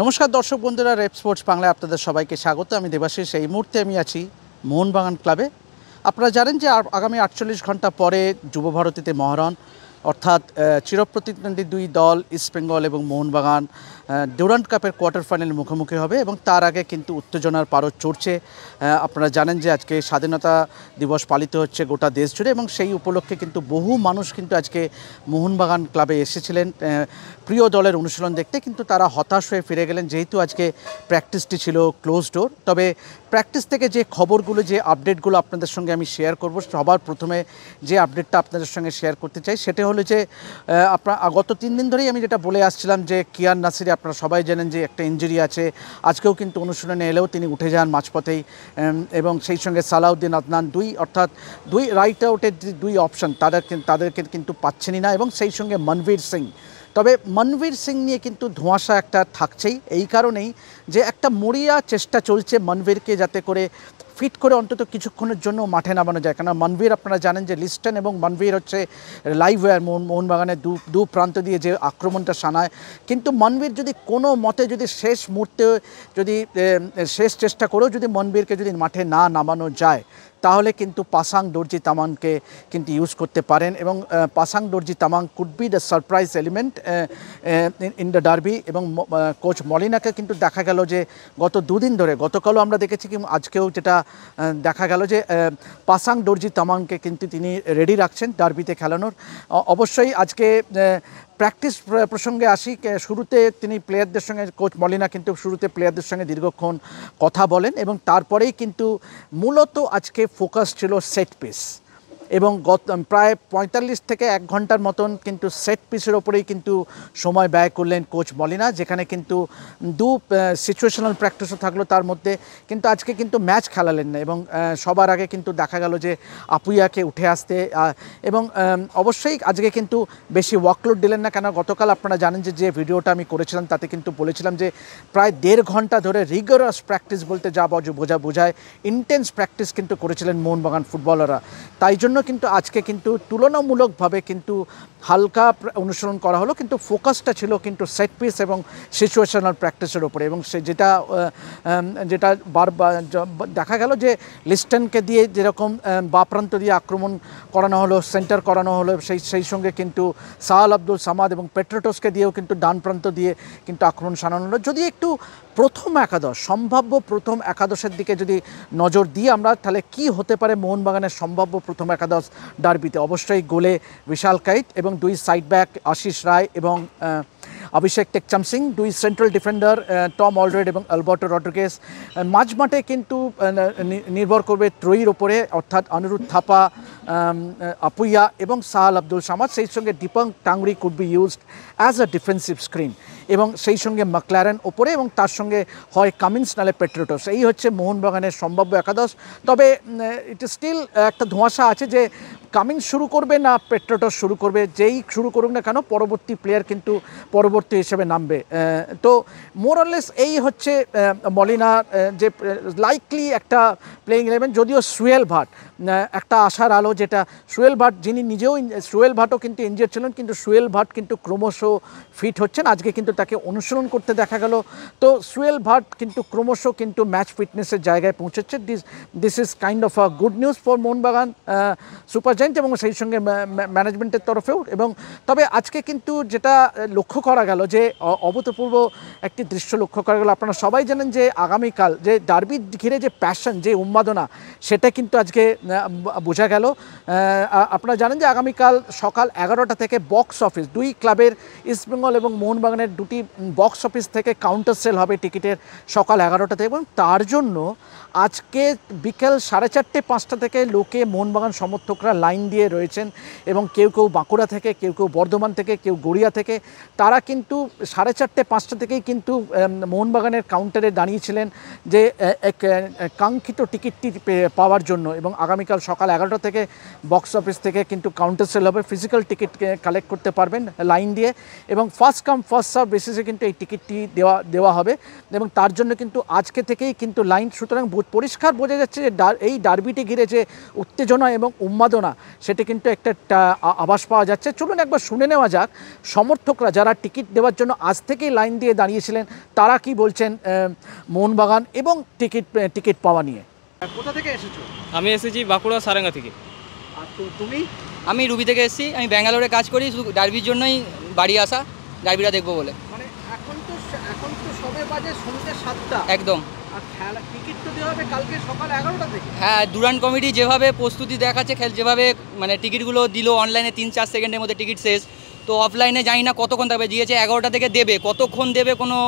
নমস্কার দর্শক বন্ধুরা, রেপ স্পোর্টস বাংলায় আপনাদের সবাইকে স্বাগত। আমি দেবাশিস। এই মুহূর্তে আমি আছি মোহনবাগান ক্লাবে। আপনারা জানেন যে আগামী 48 ঘন্টা পরে যুবভারতীতে মহরণ, অর্থাৎ চিরপ্রতিদ্বন্দ্বী দুই দল ইস্টবেঙ্গল এবং মোহনবাগান ডুরান্ড কাপের কোয়ার্টার ফাইনালে মুখোমুখি হবে এবং তার আগে কিন্তু উত্তেজনার পারদ চড়ছে। আপনারা জানেন যে আজকে স্বাধীনতা দিবস পালিত হচ্ছে গোটা দেশ জুড়ে এবং সেই উপলক্ষে কিন্তু বহু মানুষ কিন্তু আজকে মোহনবাগান ক্লাবে এসেছিলেন প্রিয় দলের অনুশীলন দেখতে, কিন্তু তারা হতাশ হয়ে ফিরে গেলেন যেহেতু আজকে প্র্যাকটিসটি ছিল ক্লোজ ডোর। তবে প্র্যাকটিস থেকে যে খবরগুলো, যে আপডেটগুলো আপনাদের সঙ্গে আমি শেয়ার করব, সবার প্রথমে যে আপডেটটা আপনাদের সঙ্গে শেয়ার করতে চাই সেটা হলো যে আপনার গত 3 দিন ধরেই আমি যেটা বলে আসছিলাম যে কিয়ান নাসিরি, আপনারা সবাই জানেন যে একটা ইনজুরি আছে। আজকেও কিন্তু অনুশীলনে এলেও তিনি উঠে যান মাঝপথেই, এবং সেই সঙ্গে সালাউদ্দিন আদনান অর্থাৎ দুই রাইট আউটের দুই অপশন তাদেরকে কিন্তু পাচ্ছেনই না, এবং সেই সঙ্গে মনবীর সিং। তবে মনবীর সিং নিয়ে কিন্তু ধোঁয়াশা একটা থাকছেই, এই কারণেই যে একটা মরিয়া চেষ্টা চলছে মনবীরকে যাতে করে ফিট করে অন্তত কিছুক্ষণের জন্য মাঠে নামানো যায়। কেন মনবীর, আপনারা জানেন যে লিস্টন এবং মনবীর হচ্ছে লাইভ ওয়্যার মোহনবাগানের দু প্রান্ত দিয়ে যে আক্রমণটা সানায়, কিন্তু মনবীর যদি কোনো মতে যদি শেষ মুহূর্তে যদি শেষ চেষ্টা করেও যদি মনবীরকে যদি মাঠে না নামানো যায়, তাহলে কিন্তু পাসাং দর্জি তামাংকে কিন্তু ইউজ করতে পারেন, এবং পাসাং দর্জি Tamang could be the surprise element in the derby. এবং কোচ মলিনাকে কিন্তু দেখা গেল যে গত দুদিন ধরে, গতকালও আমরা দেখেছি কি আজকেও যেটা দেখা গেল যে পাসাং দর্জি তামাংকে কিন্তু তিনি রেডি রাখছেন ডার্বিতে খেলানোর। অবশ্যই আজকে প্র্যাকটিস প্রসঙ্গে আসি। শুরুতে তিনি প্লেয়ারদের সঙ্গে, কোচ মলিনা কিন্তু শুরুতে প্লেয়ারদের সঙ্গে দীর্ঘক্ষণ কথা বলেন এবং তারপরেই কিন্তু মূলত আজকে ফোকাস ছিল সেট পিস, এবং প্রায় 45 থেকে 1 ঘন্টার মতন কিন্তু সেট পিসের ওপরেই কিন্তু সময় ব্যয় করলেন কোচ মলিনা, যেখানে কিন্তু সিচুয়েশনাল প্র্যাকটিসও থাকলো তার মধ্যে, কিন্তু আজকে কিন্তু ম্যাচ খেলালেন না। এবং সবার আগে কিন্তু দেখা গেল যে আপুইয়াকে উঠে আসতে, এবং অবশ্যই আজকে কিন্তু বেশি ওয়ার্কলোড দিলেন না। কেন গতকাল আপনারা জানেন যে ভিডিওটা আমি করেছিলাম তাতে কিন্তু বলেছিলাম যে প্রায় 1.5 ঘন্টা ধরে রিগরাস প্র্যাকটিস বলতে যা বোঝায় ইন্টেন্স প্র্যাকটিস কিন্তু করেছিলেন মোহনবাগান ফুটবলাররা। তাই জন্য কিন্তু আজকে কিন্তু তুলনামূলকভাবে কিন্তু হালকা অনুসরণ করা হলো, কিন্তু ফোকাসটা ছিল কিন্তু সেট পিস এবং সিচুয়েশনাল প্র্যাকটিসের ওপরে। এবং সে যেটা দেখা গেল যে লিস্টনকে দিয়ে যেরকম বাপ্রান্ত দিয়ে আক্রমণ করানো হলো, সেন্টার করানো হলো, সেই সঙ্গে কিন্তু সাহাল আব্দুল সামাদ এবং পেট্রোটোসকে দিয়েও কিন্তু ডান প্রান্ত দিয়ে কিন্তু আক্রমণ সানানো হলো। যদি একটু সম্ভাব্য প্রথম একাদশের দিকে যদি নজর দিই আমরা, তাহলে কি হতে পারে মোহনবাগানের সম্ভাব্য প্রথম একাদশ ডার্বিতে? অবশ্যই গোলে বিশাল কাইত এবং দুই সাইড ব্যাক আশিস রায় এবং অভিষেক টেকচাম সিং, দুই সেন্ট্রাল ডিফেন্ডার টম অলরেড এবং আলবার্টো রড্রিগেজ। মাঝমাঠে কিন্তু নির্ভর করবে ত্রয়ীর ওপরে, অর্থাৎ অনিরুদ্ধ থাপা, আপুইয়া এবং সাহাল আব্দুল সামাদ। সেই সঙ্গে দীপঙ্ক টাংরি could be used as a defensive screen, এবং সেই সঙ্গে ম্যাকলারেন ওপরে, এবং তার সঙ্গে হয় কামিন্স নালে পেট্রোটোস। এই হচ্ছে মোহনবাগানের সম্ভাব্য একাদশ। তবে ইট স্টিল একটা ধোঁয়াশা আছে যে কামিন্স শুরু করবে না পেট্রোটোস শুরু করবে। যেই শুরু করুক না কেন, পরবর্তী প্লেয়ার কিন্তু পরবর্তী হিসেবে নামবে। তো মোরলেস এই হচ্ছে মলিনার যে লাইকলি একটা প্লেইং ইলেভেন। যদিও সুয়েল ভাট একটা আশার আলো, যেটা সুয়েল ভাট যিনি নিজেও, সুয়েল ভাটও কিন্তু ইনজিয়ার ছিলেন, কিন্তু সুয়েল ভাট কিন্তু ক্রমশ ফিট হচ্ছেন। আজকে কিন্তু তাকে অনুসরণ করতে দেখা গেল। তো সুয়েল ভাট কিন্তু ক্রমশ কিন্তু ম্যাচ ফিটনেসের জায়গায় পৌঁছেছে। This is kind of a good news for Mohun Bagan super giant এবং সেই সঙ্গে ম্যানেজমেন্টের তরফেও। এবং তবে আজকে কিন্তু যেটা লক্ষ্য করা গেল যে অভূতপূর্ব একটি দৃশ্য লক্ষ্য করা গেল। আপনারা সবাই জানেন যে আগামীকাল যে ডার্বি ঘিরে যে প্যাশন, যে উন্মাদনা, সেটা কিন্তু আজকে বোঝা গেল। আপনারা জানেন যে আগামীকাল সকাল 11টা থেকে বক্স অফিস, দুই ক্লাবের ইস্টবেঙ্গল এবং মোহনবাগানের দুটি বক্স অফিস থেকে কাউন্টার সেল হবে টিকিটের সকাল 11টা থেকে। এবং তার জন্য আজকে বিকেল 4:30-5টা থেকে লোকে, মোহনবাগান সমর্থকরা লাইন দিয়ে রয়েছেন, এবং কেউ বাঁকুড়া থেকে, কেউ বর্ধমান থেকে, কেউ গড়িয়া থেকে, তারা কিন্তু 4:30-5টা থেকেই কিন্তু মোহনবাগানের কাউন্টারে দাঁড়িয়েছিলেন যে এক কাঙ্ক্ষিত টিকিটটি পাওয়ার জন্য। এবং আগামীকাল সকাল 11টা থেকে বক্স অফিস থেকে কিন্তু কাউন্টার সেল হবে, ফিজিক্যাল টিকিট কালেক্ট করতে পারবেন লাইন দিয়ে, এবং ফার্স্ট কাম ফার্স্ট সার্ভ বেসিসে কিন্তু এই টিকিটটি দেওয়া হবে। এবং তার জন্য কিন্তু আজকে থেকেই কিন্তু লাইন। সুতরাং পরিষ্কার বোঝা যাচ্ছে যে এই ডার্বিটি ঘিরে যে উত্তেজনা এবং উন্মাদনা, সেটা কিন্তু একটা আভাস পাওয়া যাচ্ছে। চলুন একবার শুনে নেওয়া যাক সমর্থকরা, যারা টিকিট টিকিট দেওয়ার জন্য আজ থেকেই লাইন দিয়ে দাঁড়িয়েছিলেন, তারা কি বলছেন মোহনবাগান এবং টিকিট পাওয়া নিয়ে। কোথা থেকে এসেছো? আমি এসেছি বাঁকুড়া সারেঙ্গা থেকে। আর তুমি? আমি রুবি থেকে এসেছি। আমি ব্যাঙ্গালোরে কাজ করি, শুধু ডার্বির জন্যই বাড়ি আসা, ডার্বিটা দেখবো বলে। মানে এখন তো সবে বাজে সন্ধ্যে 7টা একদম। আর খেলা টিকিট তো দেওয়া হবে কালকে সকাল 11টা থেকে। হ্যাঁ, ডুরান্ড কমিটি যেভাবে প্রস্তুতি দেখাচ্ছে, যেভাবে মানে টিকিটগুলো দিল অনলাইনে 3-4 সেকেন্ডের মধ্যে টিকিট শেষ, তো অফলাইনে জানি না কতক্ষণ থাকবে, দিয়েছে 11টা থেকে দেবে, কতক্ষণ দেবে কোনো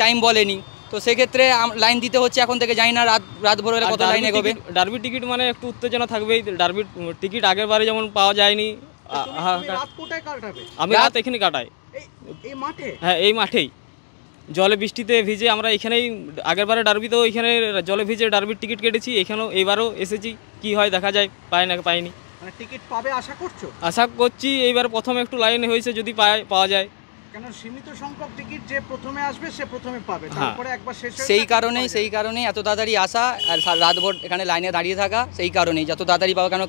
টাইম বলেনি। তো সেক্ষেত্রে লাইন দিতে হচ্ছে এখন থেকে, জানি না রাত ভোর হলে কত লাইন এগোবে। ডার্বি টিকিট মানে একটু উত্তেজনা থাকবেই। ডার্বি টিকিট আগের বারে যেমন পাওয়া যায়নি। আমি রাত এখানে কাটাই, এই মাঠে। হ্যাঁ, এই মাঠেই জলে বৃষ্টিতে ভিজে আমরা এখানেই আগের বারে ডার্বিতেও এখানে জলে ভিজে ডার্বির টিকিট কেটেছি, এখানেও এইবারও এসেছি, কি হয় দেখা যায়, পাইনি। মানে টিকিট পাবে আশা করছো? আশা করছি এইবার প্রথমে একটু লাইন হয়েছে, যদি পাওয়া যায়। কেন সীমিত সংখ্যক টিকিট যে প্রথমে আসবে সে প্রথমে পাবে, হ্যাঁ। তারপরে একবার শেষ হয়ে সেই কারণেই এত তাড়াতাড়ি আসা আর রাত ভোর এখানে লাইনে দাঁড়িয়ে থাকা, সেই কারণেই যত তাড়াতাড়ি পাবো। কেন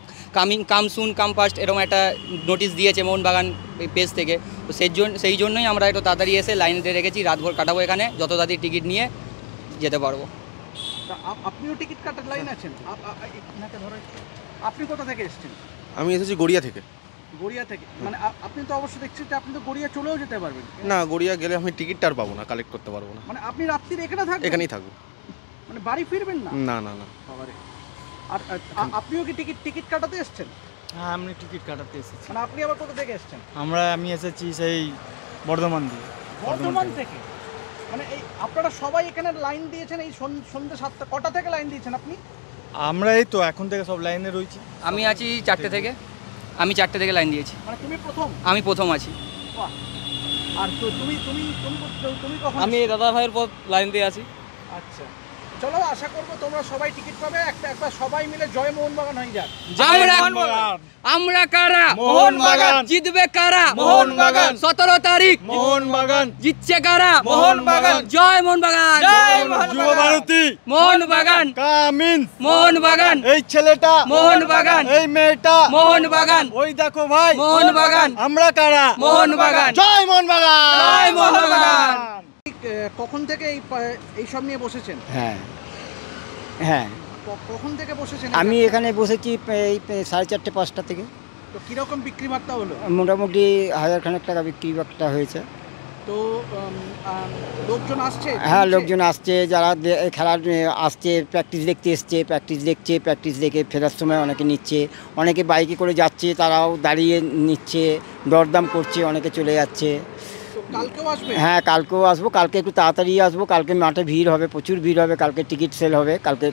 কাম সুন কাম ফার্স্ট এরকম একটা নোটিশ দিয়েছে মোহনবাগান পেজ থেকে, তো সেই জন্যই আমরা একটু তাড়াতাড়ি এসে লাইনে রেখেছি, রাত ভোর কাটাবো এখানে, যত তাড়াতাড়ি টিকিট নিয়ে যেতে পারবো। আপনিও টিকিট কাটার লাইন আছেন? আপনি কোথা থেকে এসেছেন? আমি এসেছি গড়িয়া থেকে। গড়িয়া থেকে? মানে আপনি তো অবশ্যই দেখছেন যে আপনি তো গড়িয়া চলেও যেতে পারবেন। না, গড়িয়া গেলে আমি টিকিটটা আর পাবো না, কালেক্ট করতে পারবো না। মানে আপনি রাত্রিরে এখানে থাকবেন? এখানেই থাকবো। মানে বাড়ি ফিরবেন না? না না না। বাবারে। আর আপনিও কি টিকিট কাটাতে এসেছেন? হ্যাঁ, আমি টিকিট কাটাতে এসেছি। মানে আপনি আবার কোথা থেকে এসেছেন? আমি এসেছি সেই বর্ধমান দিয়ে। বর্ধমান থেকে? মানে এই আপনারা সবাই এখানে লাইন দিয়েছেন এই সন্ধ্যে 7টা? কটা থেকে লাইন দিয়েছেন আপনি? আমরা এই তো এখন থেকে সব লাইনে রয়েছি। আমি আছি 4টে থেকে, আমি 4টে থেকে লাইন দিয়েছি। মানে তুমি প্রথম? আমি প্রথম আছি। বাহ। আর তো তুমি কখন? আমি দাদা ভাইয়ের পর লাইন দিয়ে আছি। আচ্ছা, চলো আশা করবো তোমরা সবাই টিকিট পাবে, একবার সবাই মিলে জয় মোহনবাগান হয়ে যাক। আমরা কারা? মোহনবাগান। জিতবে কারা? মোহনবাগান। 17 তারিখ মোহনবাগান। জিতছে কারা? মোহনবাগান। জয় মোহনবাগান। যুব ভারতী। মোহনবাগান। কামিন্স। মোহনবাগান। এই ছেলেটা মোহনবাগান। এই মেয়েটা মোহনবাগান। ওই দেখো ভাই মোহনবাগান। আমরা কারা? মোহনবাগান। জয় মোহনবাগান। জয় মোহনবাগান। কখন থেকে এই সব নিয়ে বসেছেন? হ্যাঁ, কখন থেকে বসেছেন? আমি এখানে বসেছি এই 4:30-5টা থেকে। তো কিরকম বিক্রি বার্তা হলো? মোটামুটি 1000 টাকা বিক্রি বার্তা হয়েছে। তো লোকজন আসছে? হ্যাঁ, লোকজন আসছে, যারা খেলার আসছে, প্র্যাকটিস দেখতে এসছে, প্র্যাকটিস দেখে ফেরার সময় অনেকে নিচ্ছে, অনেকে বাইকে করে যাচ্ছে, তারাও দাঁড়িয়ে নিচ্ছে, দরদাম করছে, অনেকে চলে যাচ্ছে। কালকেও আসবে? হ্যাঁ, কালকেও আসবো, কালকে একটু তাড়াতাড়ি আসবো, কালকে মাঠে ভিড় হবে, প্রচুর ভিড় হবে, কালকে টিকিট সেল হবে, কালকে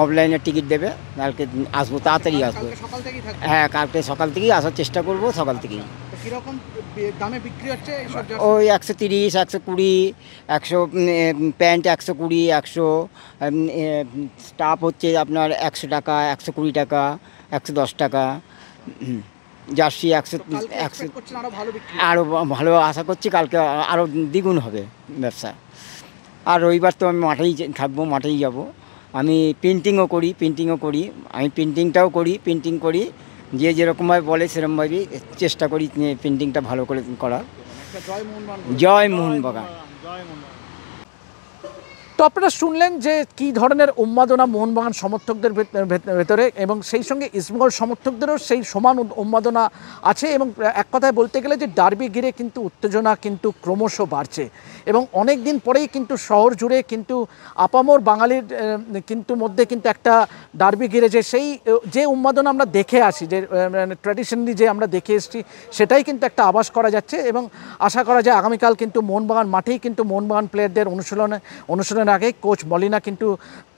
অফলাইনে টিকিট দেবে, কালকে আসবো, তাড়াতাড়ি আসবো। সকাল থেকেই থাকবে? হ্যাঁ, কালকে সকাল থেকেই আসার চেষ্টা করবো, সকাল থেকেই। কিরকম দামে বিক্রি হচ্ছে এইসব? ওই 130, 120, 100 প্যান্ট 120, 100 স্টাফ হচ্ছে আপনার 100 টাকা, 120 টাকা, 110 টাকা, জার্সি 100। আরও ভালো আশা করছি, কালকে আরও দ্বিগুণ হবে ব্যবসা। আর রবিবার তো আমি মাঠেই থাকবো, মাঠেই যাব। আমি পেন্টিংও করি, আমি পেন্টিং করি, যে যেরকমভাবে বলে সেরকমভাবেই চেষ্টা করি পেন্টিংটা ভালো করে করার। জয় মোহনবাগান। তো আপনারা শুনলেন যে কী ধরনের উন্মাদনা মোহনবাগান সমর্থকদের ভেতরে, এবং সেই সঙ্গে ইস্টবেঙ্গল সমর্থকদেরও সেই সমান উন্মাদনা আছে। এবং এক কথায় বলতে গেলে যে ডার্বি ঘিরে কিন্তু উত্তেজনা কিন্তু ক্রমশ বাড়ছে, এবং অনেক দিন পরেই কিন্তু শহর জুড়ে কিন্তু আপামর বাঙালির কিন্তু মধ্যে কিন্তু একটা ডার্বি ঘিরে যে উন্মাদনা আমরা দেখে আসি, যে ট্র্যাডিশনালি যে আমরা দেখে এসেছি, সেটাই কিন্তু একটা আভাস করা যাচ্ছে। এবং আশা করা যায় আগামীকাল কিন্তু মোহনবাগান মাঠেই কিন্তু মোহনবাগান প্লেয়ারদের অনুশীলনের আগে কোচ মলিনা কিন্তু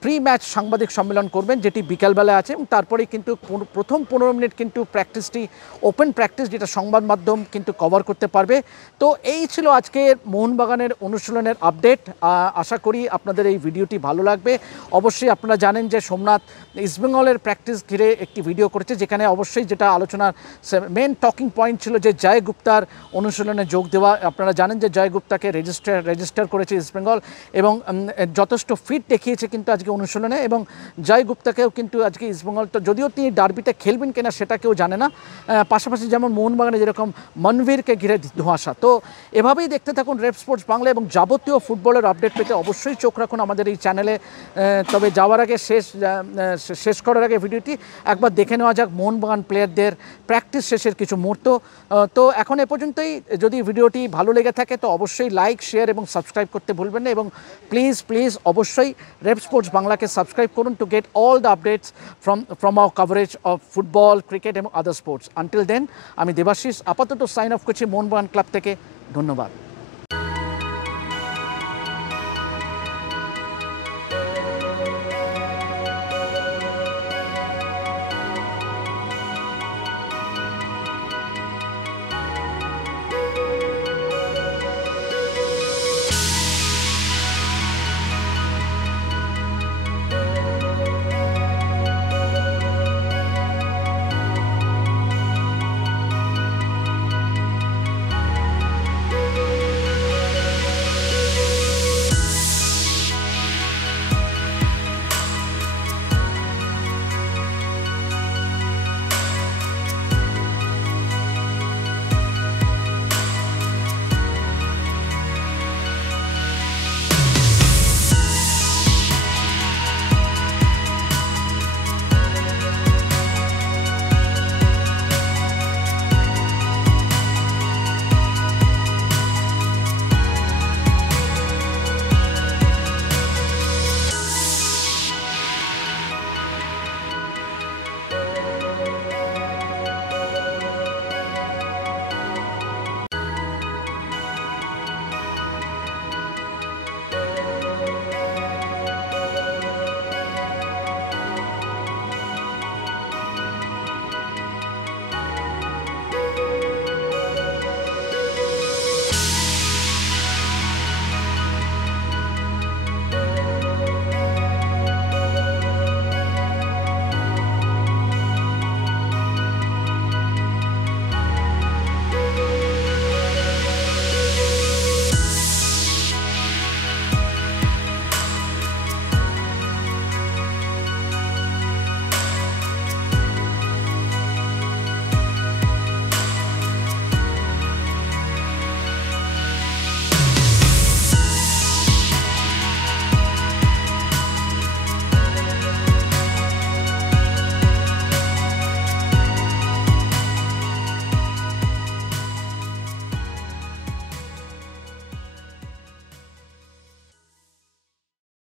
প্রি ম্যাচ সাংবাদিক সম্মেলন করবেন, যেটি বিকালবেলা আছে, এবং তারপরেই কিন্তু প্রথম 15 মিনিট কিন্তু প্র্যাকটিসটি ওপেন প্র্যাকটিস, যেটা সংবাদ মাধ্যম কিন্তু কভার করতে পারবে। তো এই ছিল আজকে মোহনবাগানের অনুশীলনের আপডেট। আশা করি আপনাদের এই ভিডিওটি ভালো লাগবে। অবশ্যই আপনারা জানেন যে সোমনাথ ইস্টবেঙ্গলের প্র্যাকটিস ঘিরে একটি ভিডিও করেছে, যেখানে অবশ্যই যেটা আলোচনার মেন টকিং পয়েন্ট ছিল যে জয় গুপ্তার অনুশীলনে যোগ দেওয়া। আপনারা জানেন যে জয় গুপ্তাকে রেজিস্টার করেছে ইস্টবেঙ্গল, এবং যথেষ্ট ফিট দেখিয়েছে কিন্তু আজকে অনুশীলনে, এবং জয় গুপ্তাকেও কিন্তু আজকে ইস্টবেঙ্গল, তো যদিও তিনি ডার্বিতে খেলবেন কিনা সেটা কেউ জানে না, পাশাপাশি যেমন মোহনবাগানে যেরকম মনভীরকে ঘিরে ধোঁয়াশা। তো এভাবেই দেখতে থাকুন রেড স্পোর্টস বাংলা, এবং যাবতীয় ফুটবলের আপডেট পেতে অবশ্যই চোখ রাখুন আমাদের এই চ্যানেলে। তবে যাওয়ার আগে শেষ করার আগে ভিডিওটি একবার দেখে নেওয়া যাক মোহনবাগান প্লেয়ারদের প্র্যাকটিস শেষের কিছু মুহূর্ত। তো এখন এ পর্যন্তই। যদি ভিডিওটি ভালো লেগে থাকে তো অবশ্যই লাইক, শেয়ার এবং সাবস্ক্রাইব করতে ভুলবেন না, এবং প্লিজ অবশ্যই রেড স্পোর্টস বাংলাকে সাবস্ক্রাইব করুন to get all the updates from our coverage of football, cricket এবং আদার স্পোর্টস। আনটিল দেন, আমি দেবাশিস আপাতত সাইন অফ করছি মোহনবাগান ক্লাব থেকে। ধন্যবাদ।